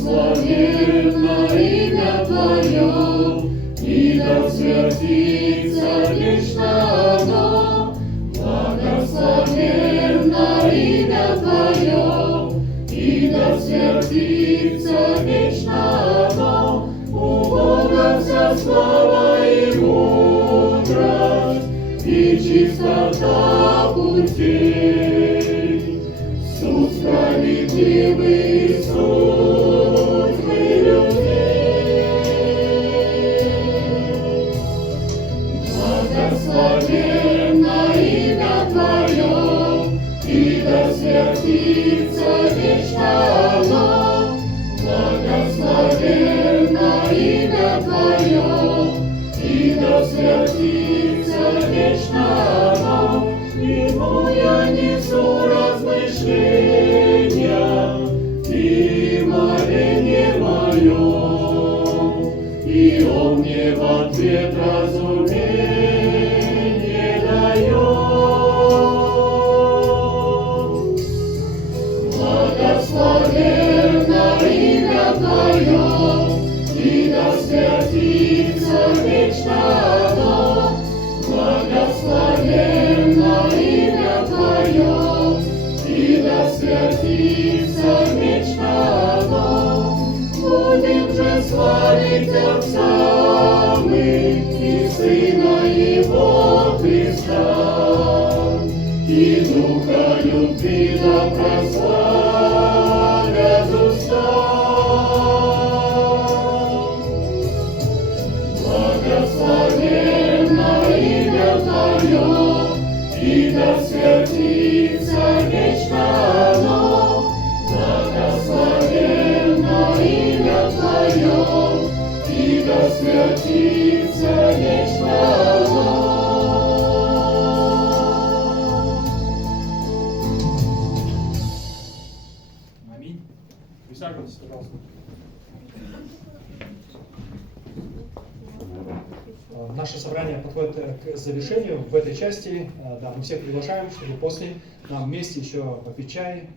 Благословенно имя Твое, и да святится вечно оно. Благословенно имя Твое, и да святится вечно оно. У Бога вся слава и мудрость, и чистота путей. Суд справедливый, суд людей. Благословенно имя Твое, и да святится вечно оно. Благословенно имя Твое, и да святится вечно оно. Ему я несу размышления и моление мое, и Он мне в ответ разумение дает. Благословенно имя Твое, и да святится вечно оно. Благословенно имя Твое, и да святится вечно оно. Будем же славить Отца мы и Сына Его Христа, и Духа любви да прославят уста. Благословенно имя Твое, и да святится вечно оно. Благословенно имя Твое, и да святится вечно оно. Аминь. Присаживайтесь, пожалуйста. Наше собрание подходит к завершению. В этой части, да, мы всех приглашаем, чтобы после нам вместе еще попить чай.